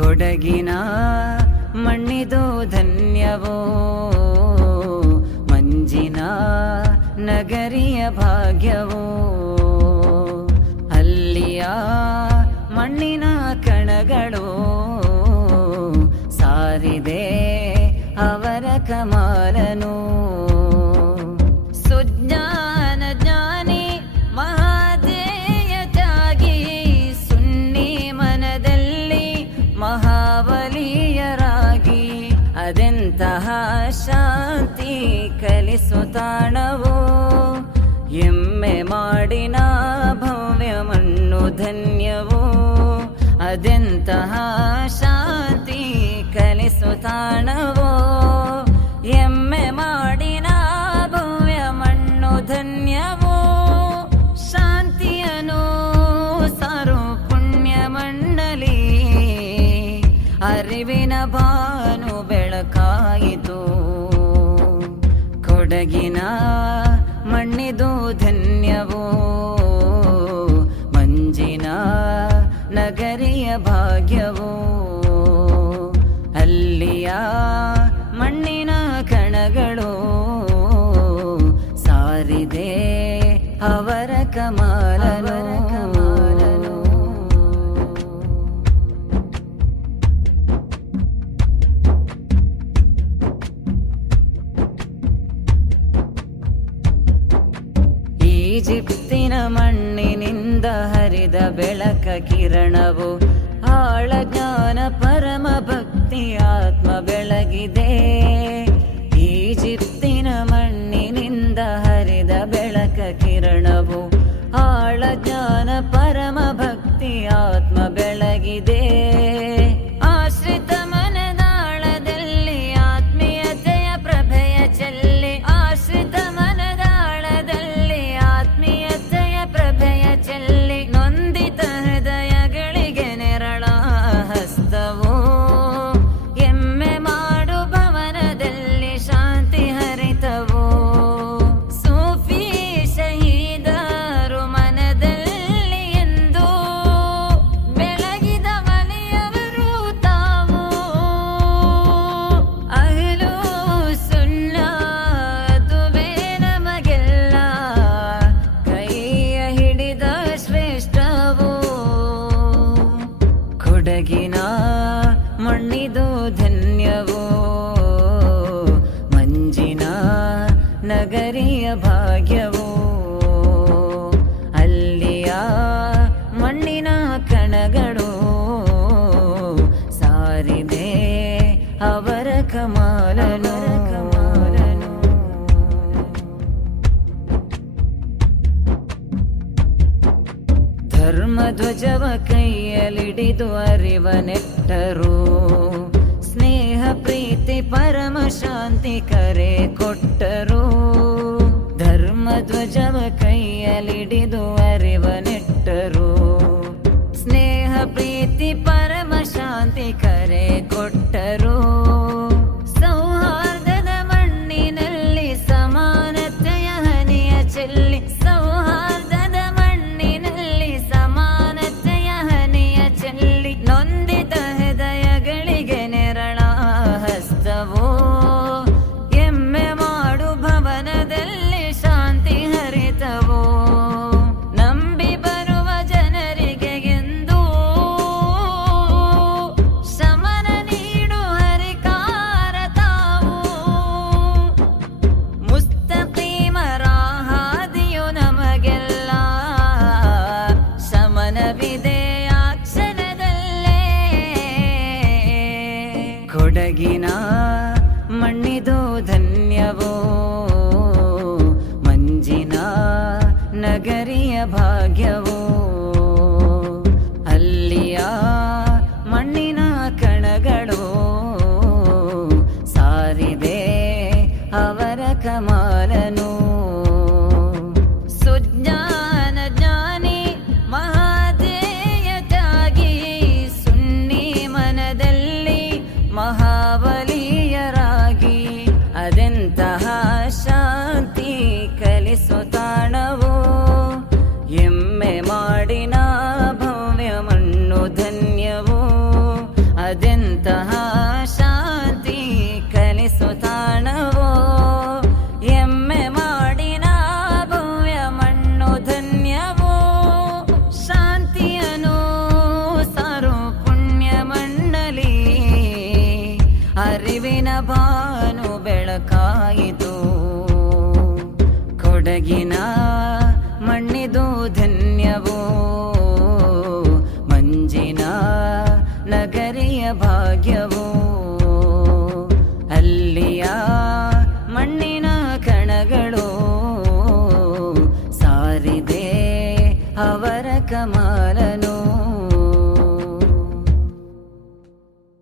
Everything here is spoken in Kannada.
ಕೊಡಗಿನ ಮಣ್ಣಿದು ಧನ್ಯವೋ, ಮಂಜಿನ ನಗರಿಯ ಭಾಗ್ಯವೋ. ಅಲ್ಲಿಯ ಮಣ್ಣಿನ ಕಣಗಳು ಸಾರಿದೆ ಅವರ ಕಮಾಲನು. ಸುಜ್ಞಾನ ಜ್ಞಾನಿ ಮಹಾದೇಯ ತ್ಯಾಗಿ, ಸುನ್ನಿ ಮನದಲ್ಲಿ ಮಹಾಬಲಿಯರಾಗಿ. ಅದೆಂತಹ ಶಾಂತಿ ಕಲಿಸುತ್ತಾಣವೋ, ಎಮ್ಮೆ ಮಾಡಿನ ಭವ್ಯ ಮಣ್ಣು ಧನ್ಯವೋ. ಅದೆಂತಹ ಶಾಂತಿ ಕಲಿಸುತ್ತಾಣವೋ, ಎಮ್ಮೆ ಮಾಡಿನ ಭವ್ಯ ಮಣ್ಣು ಧನ್ಯವೋ. ಶಾಂತಿಯನು ಸಾರು ಪುಣ್ಯ ಮಣ್ಣಲಿ, ಅರಿವಿನ ಭಾನು ಬೆಳಕಾಯಿತು. ಕೊಡಗಿನ ಮಣ್ಣಿದು ಧನ್ಯವೋ, ಮಂಜಿನ ನಗರಿಯ ಭಾಗ್ಯವೋ. ಅಲ್ಲಿಯ ಮಣ್ಣಿನ ಕಣಗಳು ಸಾರಿದೆ ಅವರ ಕಮಾಲನು. ಈಜಿಪ್ತಿನ ಮಣ್ಣಿನಿಂದ ಹರಿದ ಬೆಳಕ ಕಿರಣವು, ಆಳ ಜ್ಞಾನ ಪರಮ ಭಕ್ತಿ ಆತ್ಮ ಬೆಳಗಿದೆ. ಈಜಿಪ್ತಿನ ಮಣ್ಣಿನಿಂದ ಹರಿದ ಬೆಳಕ ಕಿರಣವು, ಆಳ ಜ್ಞಾನ ಪರಮ ಭಕ್ತಿ ಆತ್ಮ ಬೆಳಗಿದೆ. ಆಶ್ರಿತ ಮನದಾಳದಲ್ಲಿ ಆತ್ಮೀಯತೆಯ ಪ್ರಭೆಯ ಚೆಲ್ಲಿ, ಆಶ್ರಿತ ಮನದಾಳದಲ್ಲಿ ಆತ್ಮೀಯತೆಯ ಪ್ರಭೆಯ ಚೆಲ್ಲಿ. ನೊಂದಿತ ಹೃದಯಗಳಿಗೆ ನೆರಳ ಹಸ್ತವೋ, ಎಮ್ಮೆ ಮಾಡು ಭವನದಲ್ಲಿ ಶಾಂತಿ ಹರಿತವೋ. ಸೂಫಿ ಶಹೀದರು ಮನದಲ್ಲಿ ಎಂದು ಬೆಳಗಿದ ಮನೆಯವರು ತಾವು. ಅಹ್ಲು ಸುನ್ನ ಅದುವೇ ನಮಗೆಲ್ಲ ಕೈಯ ಹಿಡಿದ ಶ್ರೇಷ್ಠವೋ. ಕೊಡಗಿನ ಮಣ್ಣಿದು ಧನ್ಯವೋ, ಮಂಜಿನ ನಗರಿಯ ಭಾಗ್ಯವೋ. ಅಲ್ಲಿಯ ಮಣ್ಣಿನ ಕಣಗಳು ಸಾರಿದೆ ಅವರ ಕಮಾಲನು. ಧರ್ಮಧ್ವಜವ ಕೈಯಲಿಡಿದು ಅರಿವ ನೆಟ್ಟರು, ಸ್ನೇಹ ಪ್ರೀತಿ ಪರಮ ಶಾಂತಿ ಕರೆ ಕೊಟ್ಟರು. ಧರ್ಮಧ್ವಜವ ಕೈಯಲಿಡಿದು ಅರಿವ ನೆಟ್ಟರು, ಸ್ನೇಹ ಪ್ರೀತಿ ಪರಮ ಶಾಂತಿ ಕರೆ ಕೊಟ್ಟರು. ಸೌಹಾರ್ದದ ಮಣ್ಣಿನಲ್ಲಿ ಸಮಾನತೆಯ ಹನಿಯ ಚೆಲ್ಲಿ, ಸೌಹಾರ್ದದ ಮಣ್ಣಿನಲ್ಲಿ ಸಮಾನತೆಯ ಹನಿಯ ಚೆಲ್ಲಿ. ನೊಂದಿತ ಹೃದಯಗಳಿಗೆ ನೆರಳ ಹಸ್ತವೋ, ಎಮ್ಮೆ ಮಾಡು ಭವನದಲ್ಲಿ ಶಾಂತಿ ಹರಿತವೋ. ನಂಬಿ ಬರುವ ಜನರಿಗೆ ಎಂದು ಶಮನ ನೀಡು ಹರಿಕಾರ ತಾವು. ಮುಸ್ತಕೀಮರ ಹಾದಿಯು ನಮಗೆಲ್ಲ ಶಮನವಿದೆ ಆ ಕ್ಷಣದಲ್ಲೇ. ಕೊಡಗಿನ ಮಣ್ಣಿದು ಧನ್ಯವೋ, ಮಂಜಿನ ನಗರಿಯ ಭಾಗ್ಯವೋ. ಅಲ್ಲಿಯ ಮಣ್ಣಿನ ಕಣಗಳು ಸಾರಿದೆ ಅವರ ಕಮಾಲನು. ಸುಜ್ಞಾನ ಜ್ಞಾನಿ ಮಹಾದೇಯ ತ್ಯಾಗಿ, ಸುನ್ನಿ ಮನದಲ್ಲಿ ಮಹಾಬಲಿಯರಾಗಿ. ಅದೆಂತಹ ಶಾಂತಿ ಕಲಿಸುತ್ತಾಣವೋ, ಎಮ್ಮೆ ಮಾಡಿ ಬೆಳಕಾಯಿತು. ಕೊಡಗಿನ ಮಣ್ಣಿದು ಧನ್ಯವೋ